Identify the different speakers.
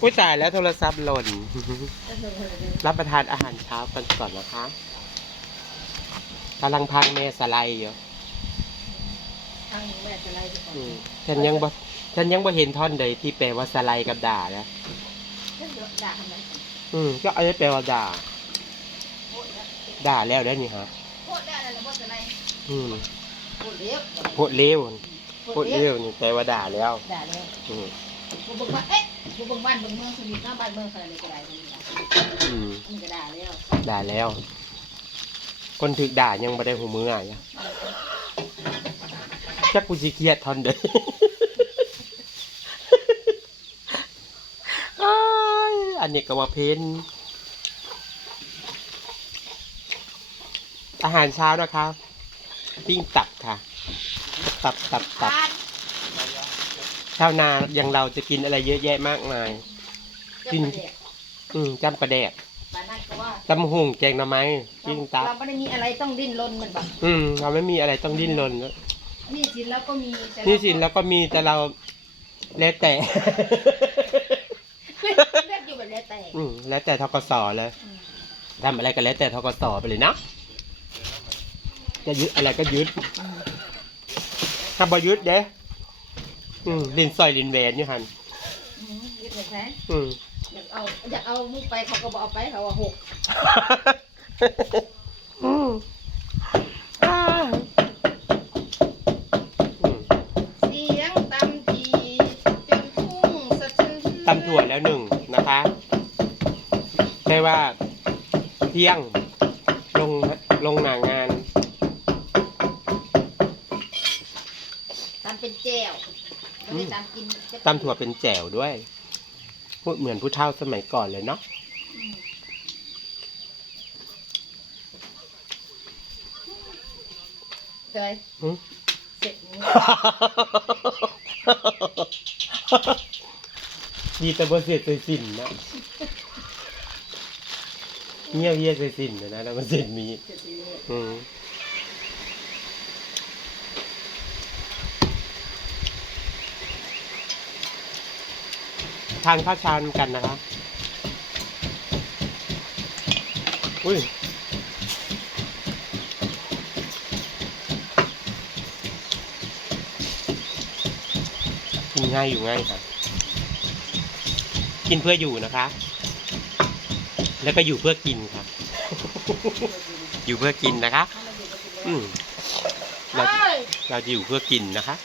Speaker 1: ผู้ตายแล้วโทรศัพท์หล่น รับประทานอาหารเช้ากันก่อนนะคะกำลังพังเมสไลด์อยู่
Speaker 2: ทางแม่จะไล่ไปก่อน
Speaker 1: อืมฉันยังบ่ฉันยังบ่เห็นท่อนใดที่แปลว่าสไลด์กับด่าแล้ว
Speaker 2: เรื่องด่าทำไม
Speaker 1: อืมก็อันนี้แปลว่าด่า
Speaker 2: โคตรแล้ว
Speaker 1: ด่าแล้วได้นี่ฮะ
Speaker 2: โคตรได้อะไรแล้วโคตรอะไร
Speaker 1: อืม
Speaker 2: โคตรเลี้ยว
Speaker 1: โคตรเร็วโคตรเร็วนี่แปลว่าด่าแล้ว
Speaker 2: ด่าแล้ว
Speaker 1: อืม
Speaker 2: กูบอกว่าเอ๊ะกูบอกบ้านเบิ่งเมืองสนิทหน้าบ้านเมืองอะไรก็ได้ตรงนี้ละ
Speaker 1: อืม
Speaker 2: มันก็ด่าแล้ว
Speaker 1: ด่าแล้ว คนถึกด่ายังบ่ได้หูมืออะจักกูสิเครียดทอนเด้อ อ้ายอันนี้ก็ว่าเพ้น อาหารเช้านะครับ ปิ้งตับค่ะ ตับตับตับ
Speaker 2: บ้าน
Speaker 1: ชาวนาอย่างเราจะกินอะไรเยอะแยะมากมาย
Speaker 2: เจ้าประเด็ก
Speaker 1: อืมจำประแดก
Speaker 2: บ้านนั่นก็ว่า
Speaker 1: ตำหุงแกงหน่อไม้ปิ้งตับ
Speaker 2: เราไม่ได้มีอะไรต้องดิ้นรนเหมือนแบบ
Speaker 1: อืม เราไม่มีอะไรต้องดิ้นรน
Speaker 2: นี่สินแล้วก็มีแต่
Speaker 1: นี่สินแล้วก็มีแต่เราแล้วแต่
Speaker 2: เลือกอยู่แบบแล้วแต่
Speaker 1: อืมแล้วแต่ทกสเลย
Speaker 2: อืม
Speaker 1: ทำอะไรก็แล้วแต่ทกสไปเลยนะจะยึดอะไรก็ยึดถ้าบยึดเด้ อืมลินซอยลินเวนอยู่หัน
Speaker 2: อืมยึดเลยแท้
Speaker 1: อืม
Speaker 2: อยากเอาอยากเอามุกไปเขาก็บอกเอาไปเขาว่าหก
Speaker 1: อืมอ่าอืม
Speaker 2: เสียงตำทีจนทุ่งสะเทือน
Speaker 1: ตำถั่วแล้วหนึ่งนะคะใช่ว่าเที่ยงลงลงหนางาน
Speaker 2: ตำเป็นแจ่ว ไม่ได้ตำกิน
Speaker 1: ตำถั่วเป็นแจ่วด้วย พูดเหมือนผู้เฒ่าสมัยก่อนเลยเนาะ
Speaker 2: อืมเคย
Speaker 1: อืม
Speaker 2: เสร็จนี้
Speaker 1: ดีแต่บ่เสียใจสินนะเงียบเยียใจสินนะนะแล้วมันเสร็จมี
Speaker 2: เสร็จนี้
Speaker 1: อืม ทานข้าวเช้ากันนะคะอุ้ยกินง่ายอยู่ง่ายค่ะกินเพื่ออยู่นะคะ แล้วก็อยู่เพื่อกินค่ะอยู่เพื่อกินนะคะ อืมเรา
Speaker 2: เรา
Speaker 1: จะอยู่เพื่อกินนะคะ